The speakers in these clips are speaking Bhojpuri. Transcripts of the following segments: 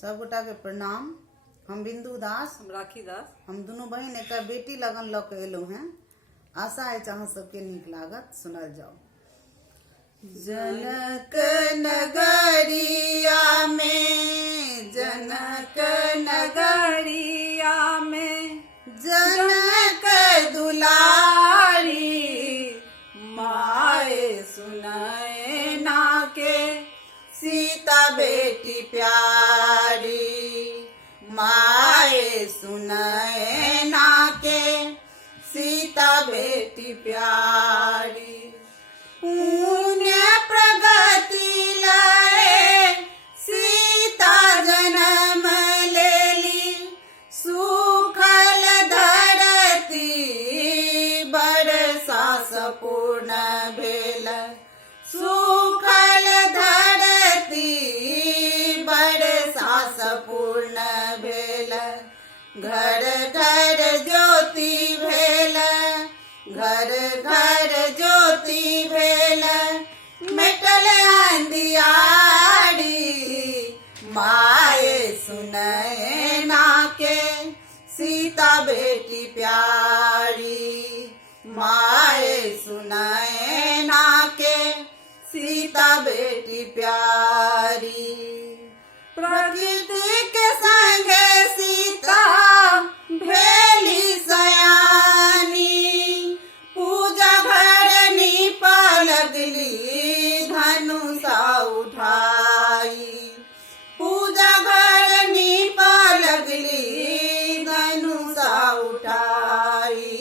सब गोटा के प्रणाम। हम बिंदु दास, हम राखी दास। हम दोनों बहन एक बेटी लगन ल के एलो हैं। आशा है अहाँ सबके नीक लागत। सुनल जाओ। जनक नगरिया में, जनक नगरिया में, जनक दुलारी, माए सुनाए ना के सीता बेटी प्यारी, माए सुनाए ना के सीता बेटी प्यारी। पुण्य प्रगति लाए सीता जन्म लेली, सुखल धरती बरसा संपूर्ण भेल, सुखल धरती बरसा संपूर्ण भेल। घर घर ज्योति भेल, घर घर ज्योति भेल, मिटल अंधियारी, माए सुनए ना के सीता बेटी प्यारी, माए सुनए ना के सीता बेटी प्यारी। प्रकृति के संग सीता भेली सयानी, पूजा घरनी लगली धनुषा उठाई, पूजा घरनी लगली धनुषा उठाई।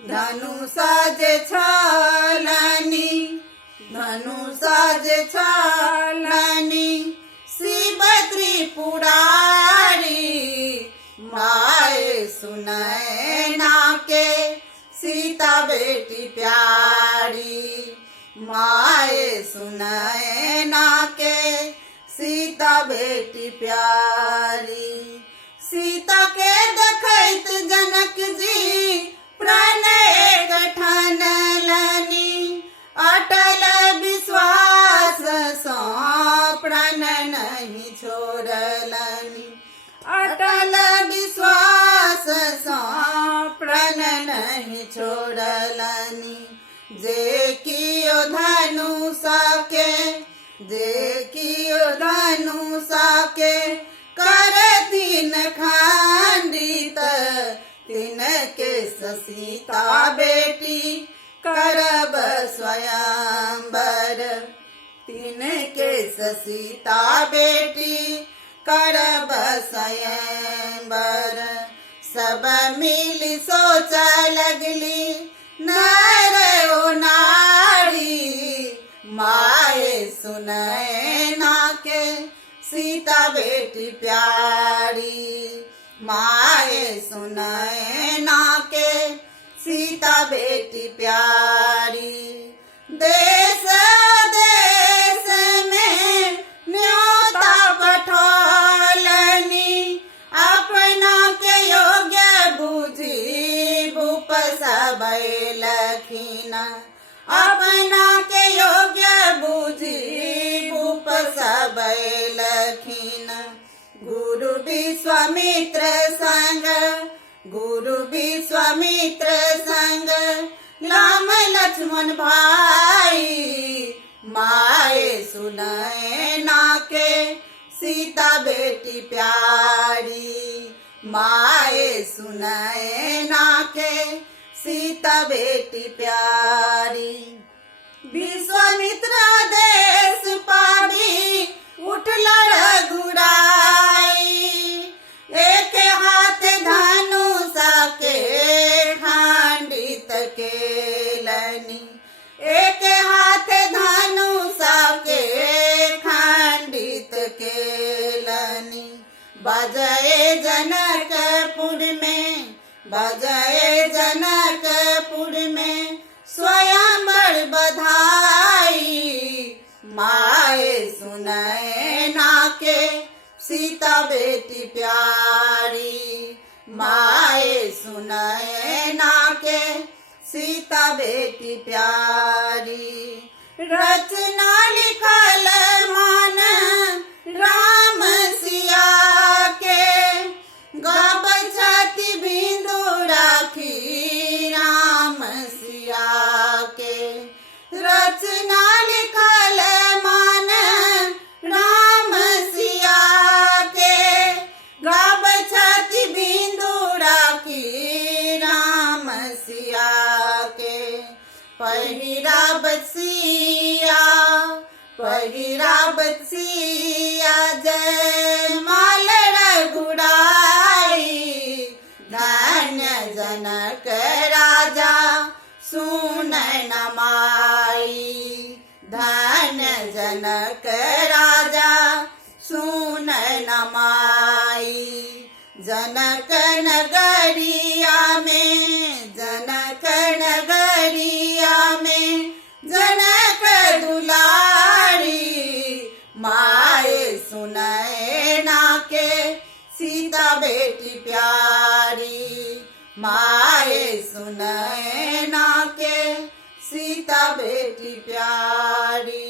धनुषा जे छलनी, धनुषा जे छलनी शिव त्रिपुरारी, माए सुनए ना के सीता बेटी प्यारी, माए सुनए ना के सीता बेटी प्यारी। सीता के देखैत जनक जी प्राण एक ठानलनि, अटल विश्वास सँ प्राण नहीं छोड़लनि, अटल विश्वास सँ प्राण नहीं छोड़लनि। जे कियो धनुषा के, जे कियो धनुषा के करथिन खंडित, तिनके सीता बेटी करब स्वयंवर, तिनके सीता बेटी करब स्वयंवर। सब मिली सोच लगली नर ओ नारी, माए सुनए ना के सीता बेटी प्यारी, माए सुनए ना के सीता बेटी प्यारी। देश देश में न्योता पठौलनि, अपना के योग्य बुझी भूप सब लखीन, अपना के योग्य बुझी भूप सब लखीन। गुरु विश्वामित्र संग, गुरु विश्वामित्र संग राम लक्ष्मण भाई, माए सुनए ना के सीता बेटी प्यारी, माए सुनए ना के सीता बेटी प्यारी। विश्वामित्र देश पावी उठला रघुराई, एक हाथ धनुषा के खंडित केलनि, एक हाथ धनुषा के खंडित केलनि। बजए जनकपुर में, बजए जनकपुर में स्वयंवर बधाई, माए सुनए ना के सीता बेटी प्यारी, माए सुनए ना के सीता बेटी प्यारी। रचना लिखल मान राम सिया जय माल रघुराई धन्य जनक राजा सुन न माई धन्य जनक राजा सुन न माई जनक नगरिया में जनक नगरिया में जनक दुलारी माए सुनए ना के सीता बेटी प्यारी माए सुनए ना के सीता बेटी प्यारी।